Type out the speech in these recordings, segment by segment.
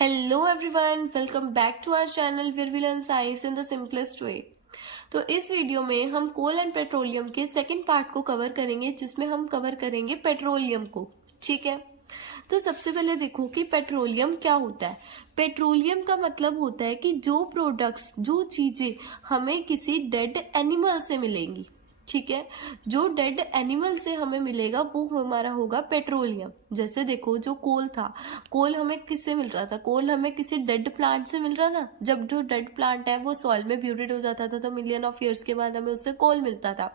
Hello everyone, welcome back to our channel where we learn science in the simplest way. तो इस video में हम coal and petroleum के second part को cover करेंगे, जिसमें हम कवर करेंगे पेट्रोलियम को। ठीक है, तो सबसे पहले देखो कि पेट्रोलियम क्या होता है। पेट्रोलियम का मतलब होता है कि जो प्रोडक्ट्स, जो चीजें हमें किसी डेड एनिमल से मिलेंगी। ठीक है, जो डेड एनिमल से हमें मिलेगा वो हमारा होगा पेट्रोलियम। जैसे देखो, जो कोल था, कोल हमें किससे मिल रहा था? कोल हमें किसी डेड प्लांट से मिल रहा था। जब जो डेड प्लांट है वो सॉइल में ब्यूरिड हो जाता था तो मिलियन ऑफ ईयर्स के बाद हमें उससे कोल मिलता था।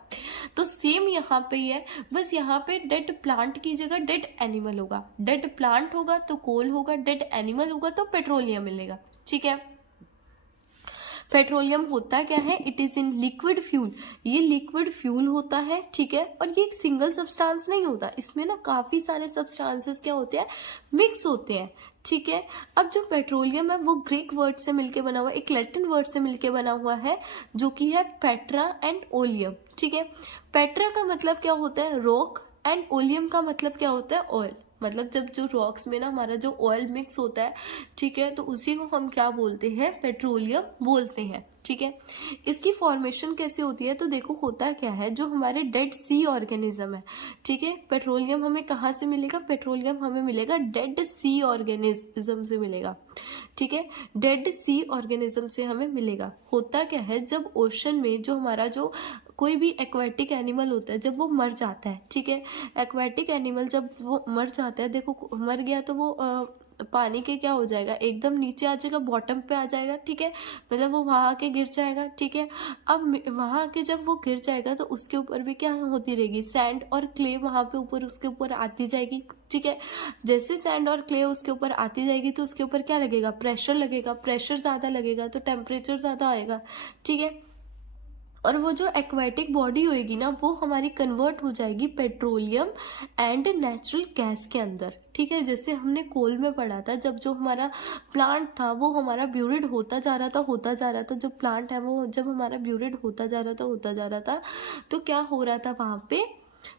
तो सेम यहाँ पे ही है, बस यहाँ पे डेड प्लांट की जगह डेड एनिमल होगा। डेड प्लांट होगा तो कोल होगा, डेड एनिमल होगा तो पेट्रोलियम मिलेगा। ठीक है, पेट्रोलियम होता क्या है? It is in liquid fuel. ये लिक्विड फ्यूल होता है। ठीक है, और ये एक सिंगल सब्सटेंस नहीं होता, इसमें ना काफी सारे सब्सटेंसेस क्या होते हैं, मिक्स होते हैं। ठीक है, अब जो पेट्रोलियम है वो ग्रीक वर्ड से मिलके बना हुआ है, एक लैटिन वर्ड से मिलके बना हुआ है, जो कि है पेट्रा एंड ओलियम। ठीक है, पेट्रा का मतलब क्या होता है? रॉक, एंड ओलियम का मतलब क्या होता है? ऑयल। मतलब जब जो रॉक्स में ना हमारा जो ऑयल मिक्स होता है, ठीक है, तो उसी को हम क्या बोलते हैं? पेट्रोलियम बोलते हैं। ठीक है, इसकी फॉर्मेशन कैसे होती है? तो देखो, होता क्या है, जो हमारे डेड सी ऑर्गेनिज्म है, ठीक है, पेट्रोलियम हमें कहाँ से मिलेगा? पेट्रोलियम हमें मिलेगा डेड सी ऑर्गेनिज्म से मिलेगा। ठीक है, डेड सी ऑर्गेनिज्म से हमें मिलेगा। होता क्या है, जब ओशन में जो हमारा जो कोई भी एक्वेटिक एनिमल होता है, जब वो मर जाता है, ठीक है, एक्वेटिक एनिमल जब वो मर जाता है, देखो मर गया तो वो पानी के क्या हो जाएगा? एकदम नीचे आ जाएगा, बॉटम पे आ जाएगा। ठीक है, मतलब वो वहां आके गिर जाएगा। ठीक है, अब वहां आके जब वो गिर जाएगा तो उसके ऊपर भी क्या होती रहेगी? सैंड और क्ले वहां पे ऊपर उसके ऊपर आती जाएगी। ठीक है, जैसे सैंड और क्ले उसके ऊपर आती जाएगी तो उसके ऊपर क्या लगेगा? प्रेशर लगेगा। प्रेशर ज्यादा लगेगा तो टेम्परेचर ज्यादा आएगा। ठीक है, और वो जो एक्वेटिक बॉडी होएगी ना, वो हमारी कन्वर्ट हो जाएगी पेट्रोलियम एंड नेचुरल गैस के अंदर। ठीक है, जैसे हमने कोल में पढ़ा था, जब जो हमारा प्लांट था वो हमारा ब्यूरिड होता जा रहा था, जो प्लांट है वो जब हमारा ब्यूरिड होता जा रहा था, तो क्या हो रहा था? वहां पे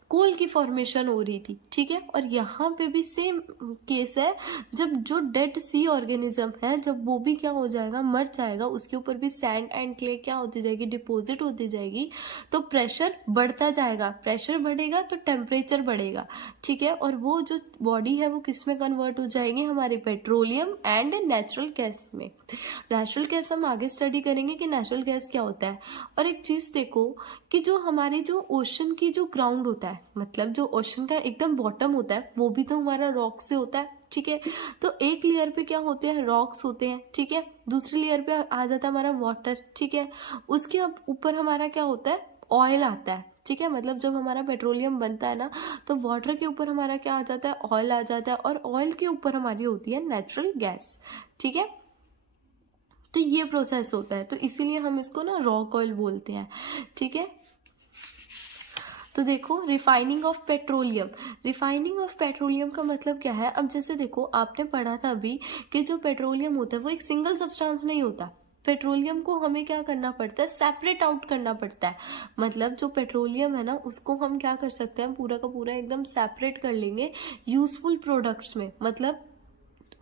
कोल की फॉर्मेशन हो रही थी। ठीक है, और यहाँ पे भी सेम केस है, जब जो डेड सी ऑर्गेनिज्म है, जब वो भी क्या हो जाएगा? मर जाएगा, उसके ऊपर भी सैंड एंड क्ले क्या होती जाएगी? डिपॉजिट होती जाएगी, तो प्रेशर बढ़ता जाएगा। प्रेशर बढ़ेगा तो टेम्परेचर बढ़ेगा। ठीक है, और वो जो बॉडी है वो किस में कन्वर्ट हो जाएगी? हमारे पेट्रोलियम एंड नेचुरल गैस में। नेचुरल गैस हम आगे स्टडी करेंगे कि नेचुरल गैस क्या होता है। और एक चीज देखो कि जो हमारी जो ओशन की जो ग्राउंड होता है, मतलब जो ओशन का एकदम बॉटम होता है, वो भी तो हमारा रॉक से होता है। ठीक है, तो एक लेयर पे क्या होते हैं? रॉक्स होते हैं। ठीक है, दूसरी लेयर पे आ जाता है हमारा वाटर। ठीक है, उसके ऊपर हमारा क्या होता है? ऑयल आता है। ठीक है, मतलब जब हमारा पेट्रोलियम बनता है ना, तो वाटर के ऊपर हमारा क्या आ जाता है? ऑयल आ जाता है, और ऑयल के ऊपर हमारी होती है नेचुरल गैस। ठीक है, तो ये प्रोसेस होता है, तो इसीलिए हम इसको ना रॉक ऑयल बोलते हैं। ठीक है, तो देखो, refining of petroleum. Refining of petroleum का मतलब क्या है? अब जैसे देखो, आपने पढ़ा था अभी कि जो पेट्रोलियम होता है वो एक सिंगल सब्सटेंस नहीं होता। पेट्रोलियम को हमें क्या करना पड़ता है? सेपरेट आउट करना पड़ता है। मतलब जो पेट्रोलियम है ना, उसको हम क्या कर सकते हैं? पूरा का पूरा एकदम सेपरेट कर लेंगे यूजफुल प्रोडक्ट्स में। मतलब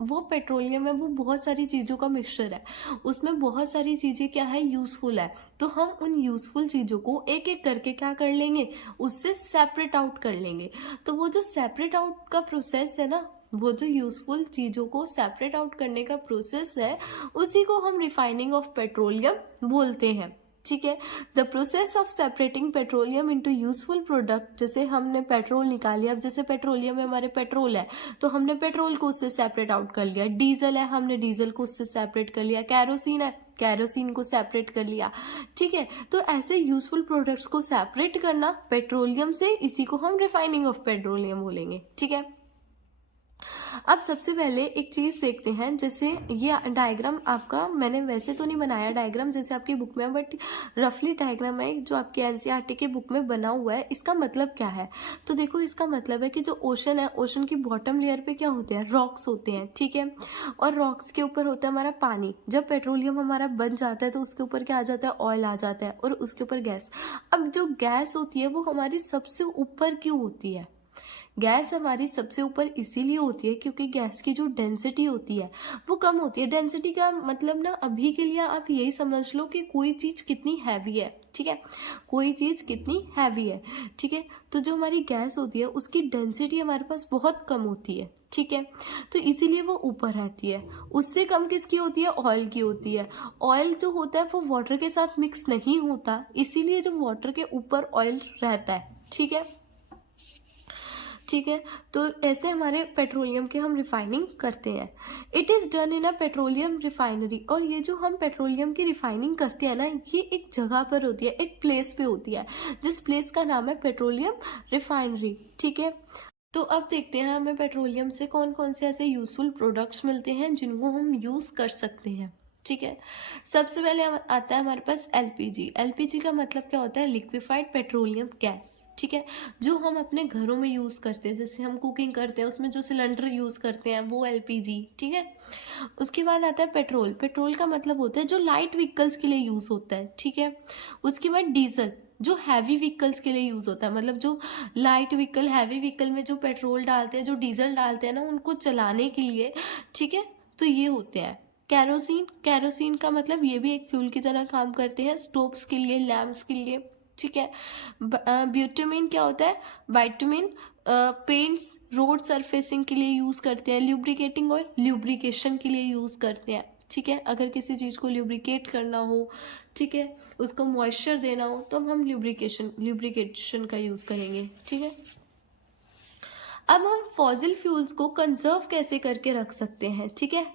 वो पेट्रोलियम है, वो बहुत सारी चीज़ों का मिक्सचर है, उसमें बहुत सारी चीज़ें क्या है? यूजफुल है। तो हम उन यूजफुल चीज़ों को एक एक करके क्या कर लेंगे? उससे सेपरेट आउट कर लेंगे। तो वो जो सेपरेट आउट का प्रोसेस है ना, वो जो यूजफुल चीज़ों को सेपरेट आउट करने का प्रोसेस है, उसी को हम रिफाइनिंग ऑफ पेट्रोलियम बोलते हैं। ठीक है, the process of separating petroleum into useful product. जैसे हमने पेट्रोल निकाली, अब जैसे पेट्रोलियम में हमारे पेट्रोल है, तो हमने पेट्रोल को उससे सेपरेट आउट कर लिया। डीजल है, हमने डीजल को उससे सेपरेट कर लिया। कैरोसिन है, कैरोसिन को सेपरेट कर लिया। ठीक है, तो ऐसे यूजफुल प्रोडक्ट्स को सेपरेट करना पेट्रोलियम से, इसी को हम रिफाइनिंग ऑफ पेट्रोलियम बोलेंगे। ठीक है, अब सबसे पहले एक चीज देखते हैं। जैसे ये डायग्राम आपका, मैंने वैसे तो नहीं बनाया डायग्राम जैसे आपकी बुक में, बट रफली डायग्राम है जो आपके एनसीईआरटी के बुक में बना हुआ है। इसका मतलब क्या है? तो देखो, इसका मतलब है कि जो ओशन है, ओशन की बॉटम लेयर पे क्या होते हैं? रॉक्स होते हैं। ठीक है, और रॉक्स के ऊपर होता है हमारा पानी। जब पेट्रोलियम हमारा बन जाता है तो उसके ऊपर क्या आ जाता है? ऑयल आ जाता है, और उसके ऊपर गैस। अब जो गैस होती है वो हमारी सबसे ऊपर क्यों होती है? गैस हमारी सबसे ऊपर इसीलिए होती है क्योंकि गैस की जो डेंसिटी होती है वो कम होती है। डेंसिटी का मतलब ना अभी के लिए आप यही समझ लो कि कोई चीज़ कितनी हैवी है, ठीक है, कोई चीज़ कितनी हैवी है, ठीक है। तो जो हमारी गैस होती है उसकी डेंसिटी हमारे पास बहुत कम होती है, ठीक है, तो इसीलिए वो ऊपर रहती है। उससे कम किसकी होती है? ऑयल की होती है। ऑयल जो होता है वो वाटर के साथ मिक्स नहीं होता, इसीलिए जो वाटर के ऊपर ऑयल रहता है, ठीक है, ठीक है। तो ऐसे हमारे पेट्रोलियम के हम रिफाइनिंग करते हैं। It is done in a petroleum refinery. और ये जो हम पेट्रोलियम की रिफाइनिंग करते हैं ना, ये एक जगह पर होती है, एक प्लेस पे होती है, जिस प्लेस का नाम है पेट्रोलियम रिफाइनरी, ठीक है। तो अब देखते हैं हमें पेट्रोलियम से कौन कौन से ऐसे यूजफुल प्रोडक्ट्स मिलते हैं जिनको हम यूज़ कर सकते हैं, ठीक है। सबसे पहले आता है हमारे पास एलपीजी। एलपीजी का मतलब क्या होता है? लिक्विफाइड पेट्रोलियम गैस, ठीक है, जो हम अपने घरों में यूज़ करते हैं, जैसे हम कुकिंग करते हैं उसमें जो सिलेंडर यूज़ करते हैं वो एलपीजी, ठीक है। उसके बाद आता है पेट्रोल। पेट्रोल का मतलब होता है जो लाइट व्हीकल्स के लिए यूज़ होता है, ठीक है। उसके बाद डीजल, जो हैवी व्हीकल्स के लिए यूज़ होता है, मतलब जो लाइट व्हीकल, हैवी व्हीकल में जो पेट्रोल डालते हैं, जो डीजल डालते हैं ना, उनको चलाने के लिए, ठीक है, तो ये होते हैं। कैरोसिन, कैरोसिन का मतलब ये भी एक फ्यूल की तरह काम करते हैं, स्टोव्स के लिए, लैम्प्स के लिए, ठीक है। ब्यूटामिन क्या होता है? वाइटामिन पेंट्स, रोड सरफेसिंग के लिए यूज़ करते हैं, ल्यूब्रिकेटिंग और ल्यूब्रिकेशन के लिए यूज़ करते हैं, ठीक है। अगर किसी चीज़ को ल्यूब्रिकेट करना हो, ठीक है, उसको मॉइस्चर देना हो, तो हम ल्यूब्रिकेशन का यूज़ करेंगे, ठीक है। अब हम फॉसिल फ्यूल्स को कंजर्व कैसे करके रख सकते हैं, ठीक है।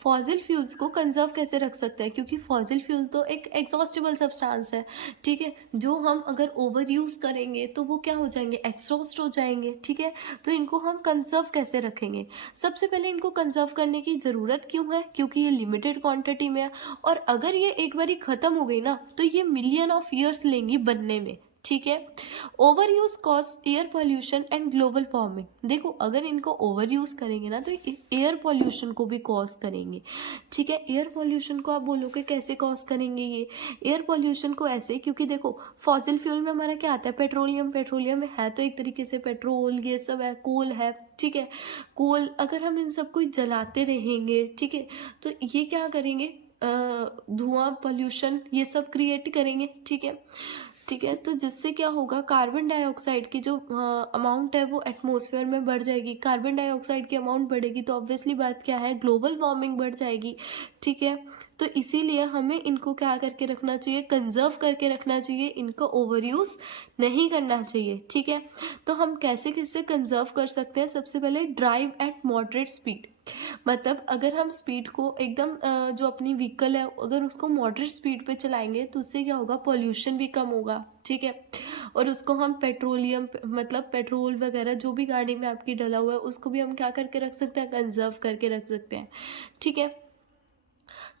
फॉसिल फ्यूल्स को कंजर्व कैसे रख सकते हैं, क्योंकि फॉसिल फ्यूल तो एक एग्जॉस्टेबल सब्सटेंस है, ठीक है, जो हम अगर ओवर यूज़ करेंगे तो वो क्या हो जाएंगे? एग्जॉस्ट हो जाएंगे, ठीक है। तो इनको हम कंजर्व कैसे रखेंगे? सबसे पहले इनको कंजर्व करने की ज़रूरत क्यों है? क्योंकि ये लिमिटेड क्वांटिटी में है, और अगर ये एक बारी ख़त्म हो गई ना तो ये मिलियन ऑफ ईयर्स लेंगी बनने में, ठीक है। Over use cause air pollution and global warming. देखो, अगर इनको ओवर यूज करेंगे ना तो एयर पॉल्यूशन को भी कॉज करेंगे, ठीक है। एयर पॉल्यूशन को आप बोलोगे कैसे कॉज करेंगे? ये एयर पॉल्यूशन को ऐसे, क्योंकि देखो फॉसिल फ्यूल में हमारा क्या आता है? पेट्रोलियम। पेट्रोलियम में है तो एक तरीके से पेट्रोल, ये सब है, कोल है, ठीक है। कोल, अगर हम इन सबको जलाते रहेंगे, ठीक है, तो ये क्या करेंगे? धुआं, पॉल्यूशन, ये सब क्रिएट करेंगे, ठीक है, ठीक है। तो जिससे क्या होगा? कार्बन डाइऑक्साइड की जो अमाउंट है वो एटमॉस्फेयर में बढ़ जाएगी। कार्बन डाइऑक्साइड की अमाउंट बढ़ेगी तो ऑब्वियसली बात क्या है? ग्लोबल वार्मिंग बढ़ जाएगी, ठीक है। तो इसीलिए हमें इनको क्या करके रखना चाहिए? कंजर्व करके रखना चाहिए, इनको ओवर यूज़ नहीं करना चाहिए, ठीक है। तो हम कैसे कैसे कंजर्व कर सकते हैं? सबसे पहले ड्राइव एट मॉडरेट स्पीड। मतलब अगर हम स्पीड को एकदम जो अपनी व्हीकल है अगर उसको मॉडरेट स्पीड पे चलाएंगे तो उससे क्या होगा? पॉल्यूशन भी कम होगा, ठीक है। और उसको हम पेट्रोलियम, मतलब पेट्रोल वगैरह जो भी गाड़ी में आपकी डला हुआ है उसको भी हम क्या करके रख सकते हैं? कंजर्व करके रख सकते हैं, ठीक है।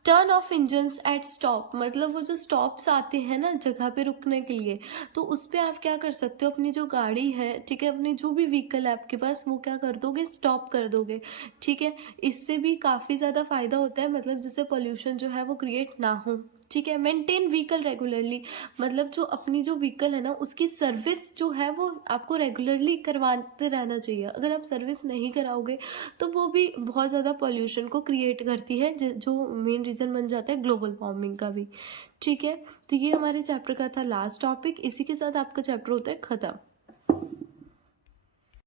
Turn off engines at stop, मतलब वो जो स्टॉप्स आते हैं ना जगह पे रुकने के लिए, तो उस पर आप क्या कर सकते हो? अपनी जो गाड़ी है, ठीक है, अपनी जो भी व्हीकल है आपके पास, वो क्या कर दोगे? स्टॉप कर दोगे, ठीक है। इससे भी काफ़ी ज़्यादा फायदा होता है, मतलब जिससे पोल्यूशन जो है वो क्रिएट ना हो, ठीक है। मेंटेन व्हीकल रेगुलरली, मतलब जो अपनी जो व्हीकल है ना उसकी सर्विस जो है वो आपको रेगुलरली करवाते रहना चाहिए। अगर आप सर्विस नहीं कराओगे तो वो भी बहुत ज़्यादा पॉल्यूशन को क्रिएट करती है, जो मेन रीज़न बन जाता है ग्लोबल वार्मिंग का भी, ठीक है। तो ये हमारे चैप्टर का था लास्ट टॉपिक। इसी के साथ आपका चैप्टर होता है ख़त्म।